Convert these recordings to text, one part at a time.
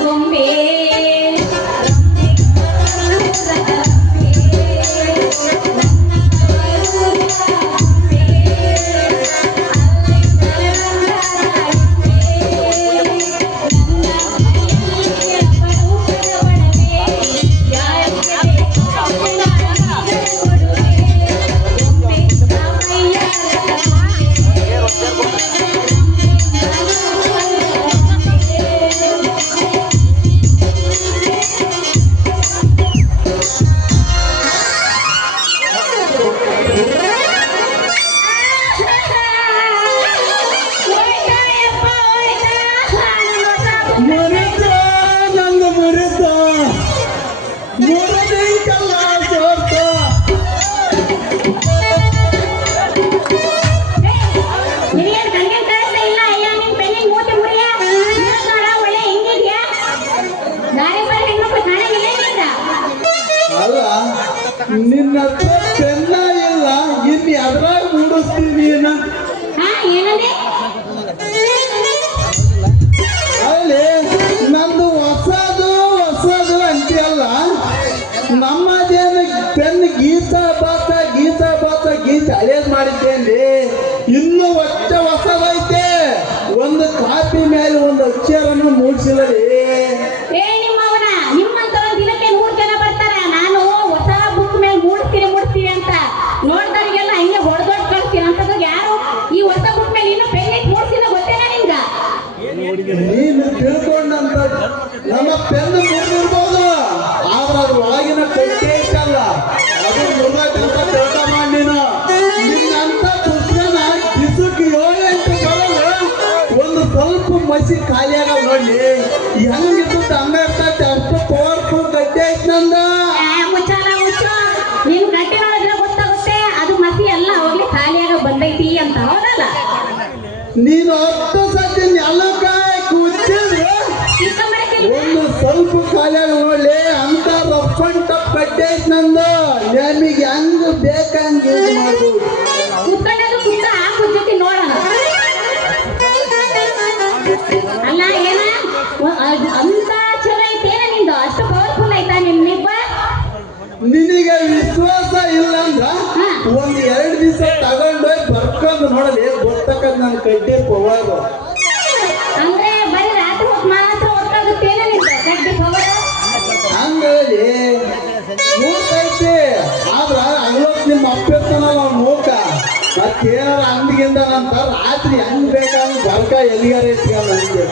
ಗೊಂಬೆ ನಿನ್ನ ಚೆನ್ನ ಇಲ್ಲ ಇಲ್ಲಿ ಅದ್ರಾಗ ಮೂಡಿಸ್ತೀನಿ ಅಲ್ಲಿ ನಂದು ಹೊಸದು ಅಂತೀಯಲ್ಲ ನಮ್ಮದೇನು ಪೆನ್ ಗೀತ ಬಾತ ಗೀತ ಹಳೇದ್ ಮಾಡಿದ್ದೇನೆ ಇನ್ನು ಹೊಸದೈತೆ ಒಂದು ಕಾಪಿ ಮೇಲೆ ಒಂದು ಅಕ್ಷರನ್ನು ಮೂಡಿಸಿಲ್ಲ ಮೂಡ್ತೀವಿ ಅಂತ ನೋಡ್ದವ್ರಿಗೆಲ್ಲ ಹಂಗೆ ಹೊಡೆದೊಡ್ ಕಳ್ಸ್ತೀನಿ ಅಂತಂದ್ರೆ ಯಾರು ಈ ಹೊಸ ಬುಕ್ ಮೇಲೆ ಇನ್ನೂ ಪೆನ್ ಇಟ್ಟು ಮೂಡ್ಸಿಲ್ಲ ಗೊತ್ತೇನಾ ನಿಮ್ಗ ನೀನು ತಿಳ್ಕೊಂಡಂತ ನಮ್ಮ ಪೆನ್ ಮುರಿದಿರ್ಬೋದು ಆದ್ರೆ ಅದ್ರ ಒಳಗಿನ ಕಟ್ಟಿ ಐತಲ್ಲ ಅದು ಮುರಿದೈತೆ ಅಂತ ತಿಳ್ಕ ಮಾಡಿ ನಿನ್ನಂತ ಪುಸ್ತಕನ ದಿಸಕ್ಕೆ 7-8 ಬರಲು ಒಂದು ಸ್ವಲ್ಪ ಮಸಿ ಖಾಲಿಯಾಗ ನೋಡಿ ಹೆಂಗಿದ್ದು ಹಂಗ ಇರ್ತೈತೆ ಅಷ್ಟು ಪವರ್ಫುಲ್ ಗಟ್ಟಿ ಐತೆ ನಂದ ನಿಮ್ ಗಟ್ಟಿ ನೋಡಿದ್ರೆ ಗೊತ್ತಾಗುತ್ತೆ ಅದು ಮಸಿ ಎಲ್ಲ ಅವಾಗ್ಲೇ ಖಾಲಿಯಾಗ ಬಂದೈತಿ ಅಂತ ಹೌದಲ್ಲ ನೀನು 10 ಸತಿ ನೆಲಕಾಯಿ ಕೂಚಿದ್ರೆ ಒಂದು ಸ್ವಲ್ಪ ಖಾಲಿಯಾಗ ನೋಡ್ಲಿ ಅಂತ ರಫ್ ಅಂಡ್ ಟಫ್ ಗಟ್ಟಿ ಐತೆ ನಂದು ನಿಮಗೆ ಹೆಂಗ್ ಬೇಕಂಗ ಮಾಡ್ಬೋದು ಕುತ್ಕೊಂಡದು ಕುತ್ತ ಆ ಕುಜ್ಜತಿ ನೋಡೋಣ ಅಲ್ಲ ಏನ ಅಂತ ಚಲೋ ಐತೇನ ನಿಂದು ಅಷ್ಟು ಪವರ್ಫುಲ್ ಆಯ್ತಾ ನಿಪ್ಪ ನಿನಗೆ ವಿಶ್ವಾಸ ಇಲ್ಲ ಅಂದ್ರ ಒಂದ್ 2 ದಿವಸ ತಗೊಂಡೋಗಿ ಬರ್ಕೊಂಡು ನೋಡಲಿ ಗೊತ್ತಕ್ಕದ್ ನನ್ ಕಡ್ಡಿ ಪವರ್ ಅಂದ್ರೆ ಬರೀ ರಾತ್ರಿ ಹೊತ್ತು ಮಾತ್ರ ಹೊತ್ತಾಗುತ್ತೇನ ನಿಂದು ಕಡ್ಡಿ ಪವರ್ ಹಂಗಾಗಿ ಮೂಕೈತಿ ಆದ್ರ ಅಲ್ಲೊತ್ ನಿಮ್ಮ ಅಪ್ಪೆತ್ತನಲ್ಲ ಅವ್ನ ಮೂಕ ಮತ್ತೇನಾರ ಅಂಗಡಿಗಿಂದ ನಂತ ರಾತ್ರಿ ಹೆಂಗ್ ಬೇಕಂಗ್ ಬರ್ಕ ಎಲ್ಲಿಗಾರ ಇಟ್ಕೊಂಡ್ ನನಗೆ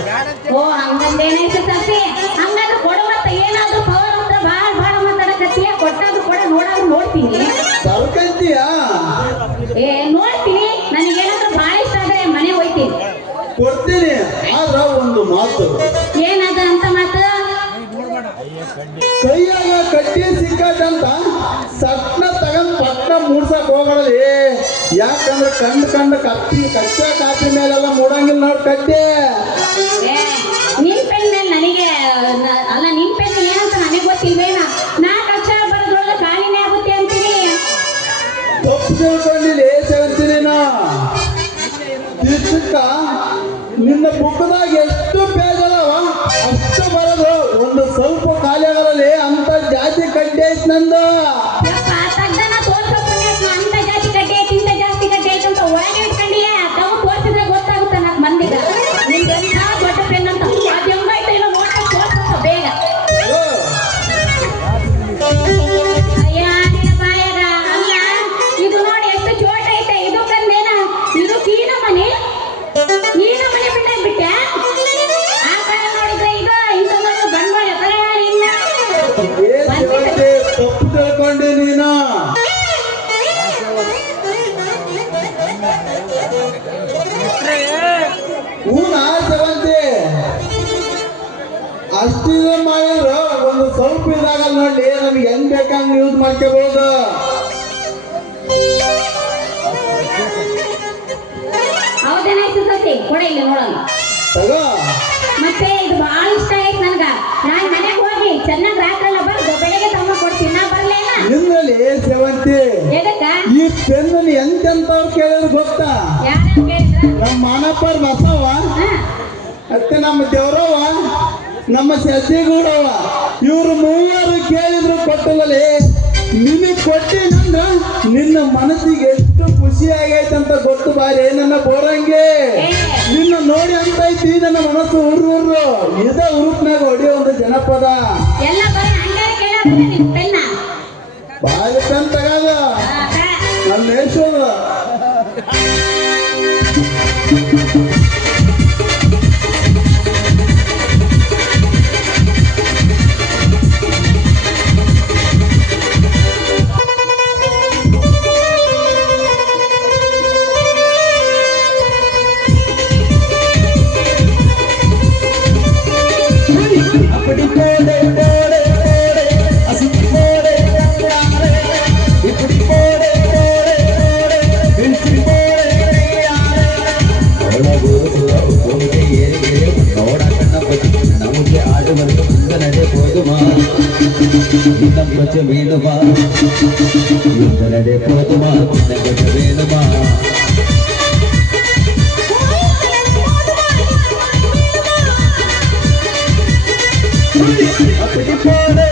ಓ ಹಂಗಂದೇನೈತೆ ಸಸಿ ಹಂಗಾದ್ರೆ ಕೊಡು ಮತ್ತೆ ಏನಾದ್ರೂ ಪವರ್ ಅಂತ ಭಾಳ ಮಾತಾಡಕತ್ತೀಯ ಕೊಟ್ಟಾದ್ರೂ ಕೂಡ ನೋಡ್ತೀನಿ ಬರ್ಕಂತೀಯ ನೋಡ್ತೀನಿ ನನಗೇನಾದ್ರೂ ಭಾಳ ಇಷ್ಟ ಆದ್ರೆ ಮನೆ ಹೋಯ್ತೀನಿ ಕೊಡ್ತೀನಿ ಆದ್ರ ಒಂದು ಮಾತು ಏನದ ಅಂತ ಮಾತು ಕೈಯಾಗ ಕಟ್ಟಿ ಸಿಕ್ಕಂತ ಸಟ್ನ ತಗೊಂಡ್ ಪಟ್ನ ಮೂಡ್ಸಕ್ ಹೋಗಲಿ ಯಾಕಂದ್ರೆ ಕಂಡ ಕಚ್ಚಾ ಕಾಪಿ ಮೇಲೆಲ್ಲ ಮೂಡಂಗಿಲ್ಲ ನೋಡಿ ಕಟ್ಟಿ ನಿನ್ ಪೆನ್ ಮೇಲೆ ನನಗೆ ಅಲ್ಲ ನಿನ್ ಪೆನ್ ಏನಂತ ನನಗೆ ಗೊತ್ತಿಲ್ವೇನ ನಾ ಕಚ್ಚಾ ಬರೋದ್ರೊಳಗೆ ಖಾಲಿನೇ ಆಗುತ್ತೆ ಅಂತೀನಿ ತಪ್ಪು ತಿಳ್ಕೊಂಡಿಲ್ಲ ಸೇವಂತೀನಿ ಇಷ್ಟಕ್ಕ ನಿನ್ನ ಬುಕ್ದಾಗ ಎಷ್ಟು ಪೇಜ್ ಅದಾವ ಅಷ್ಟು ಬರೋದು ಒಂದು ಸ್ವಲ್ಪ ಖಾಲಿ ಆಗಲಿ ಅಂತ ಜಾತಿ ಕಡ್ಡಿ ಐತ್ ನಂದು ತಗ್ದನ ತೋರ್ಸಕ್ಕೆ ಅಂತ ಜಾಸ್ತಿ ಕಡ್ಡಿ ಐತಿ ಇಂತ ಜಾಸ್ತಿ ಕಡ್ಡಿ ಐತಿ ಅಂತ ಒಳಗೆ ಇಟ್ಕೊಂಡಿಯೇ ತಾವು ತೋರಿಸಿದ್ರೆ ಗೊತ್ತಾಗುತ್ತೆ ನಾಲ್ಕು ಮಂದಿಗ ನಿಮ್ಗೆ ಎಂಥ ದೊಡ್ಡ ಪೆನ್ ಅಂತ ಅದು ಹೆಂಗೈತೆ ಇಲ್ಲ ನೋಡ್ತಾ ತೋರ್ಸಪ್ಪ ಬೇಗ ಅಯ್ಯ ನಿನ್ನ ಬಾಯಾಗ ಅಲ್ಲ ಇದು ನೋಡಿ ಎಷ್ಟು ಚೋಟ ಐತೆ ಇದು ಕಂದೇನ ಇದು ಕೀನ ಮನೆ ಬಿಟ್ಟೆ ಆ ಕಡೆ ನೋಡಿದ್ರೆ ಈಗ ಇಂಥದೊಂದು ಬಂಡವಾಳ ಇನ್ನ ತಪ್ಪು ತಿಳ್ಕೊಂಡಿ ನೀನು ಸೇವಂತಿ ಅಷ್ಟಿದ ಮಾಡಿದ್ರು ಒಂದು ಸ್ವಲ್ಪ ಇದಾಗಲ್ಲ ನೋಡಿ ನಮ್ಗೆ ಹೆಂಗ್ ಬೇಕಂಗ್ ಯೂಸ್ ಮಾಡ್ಕೋಬಹುದು ಹೌದೇನಾಯ್ತು ಸತಿ ಕೊಡ ಇಲ್ಲಿ ನೋಡೋಣ ತಗೋ ಮತ್ತೆ ಇದು ಬಹಳ ಇಷ್ಟ ಆಯ್ತು ನನ್ಗ ನಾನ್ ಮನೆಗೆ ಹೋಗಿ ಚೆನ್ನಾಗಿ ರಾತ್ರೆಲ್ಲ ಬರ್ದು ಬೆಳಿಗ್ಗೆ ತಮ್ಮ ಕೊಡ್ತೀನಿ ನಾ ಬರ್ಲೇನ ನಿನ್ನಲ್ಲಿ ಸೇವಂತಿ ಎದಕ್ಕ ಈ ಪೆನ್ ಎಂತೆಂತವ್ರು ಕೇಳಿದ್ರು ಗೊತ್ತಾ ಯಾರು ಕೇಳಿದ್ರ ನಮ್ಮ ಮಾನಪ್ಪರ್ ಬಸವ ಮತ್ತೆ ನಮ್ಮ ದೇವ್ರವ್ವ ನಮ್ಮ ಸಜ್ಜೆಗೂಡವ ಇವ್ರು ಮೂವರು ಕೇಳಿದ್ರು ಕೊಟ್ಟಲೇ ನಿನಗೆ ಕೊಟ್ಟಿನಂದ್ರ ನಿನ್ನ ಮನಸ್ಸಿಗೆ ಎಷ್ಟು ಖುಷಿ ಆಗೈತಂತ ಗೊತ್ತು ಬಾರಿ ನನ್ನ ಬೋರಂಗೆ ನಿನ್ನ ನೋಡಿ ಅಂತ ಐತಿ ನನ್ನ ಮನಸ್ಸು ಉರ್ರು ಇದ ಉರುಪ್ನಾಗ ಹೊಡಿಯೋ ಒಂದು ಜನಪದ ಎಲ್ಲ ಬರೀ ಹಂಗಾರೆ ಕೇಳೋದು ನಿನ್ ಪೆನ್ನ ಬಾಯಿ ಪೆನ್ ತಗಾದ ನನ್ನ ನೇಸೋದ వేణుమా యుద్ధనడే పోతుమా నగట వేణుమా అప్పటి పోడే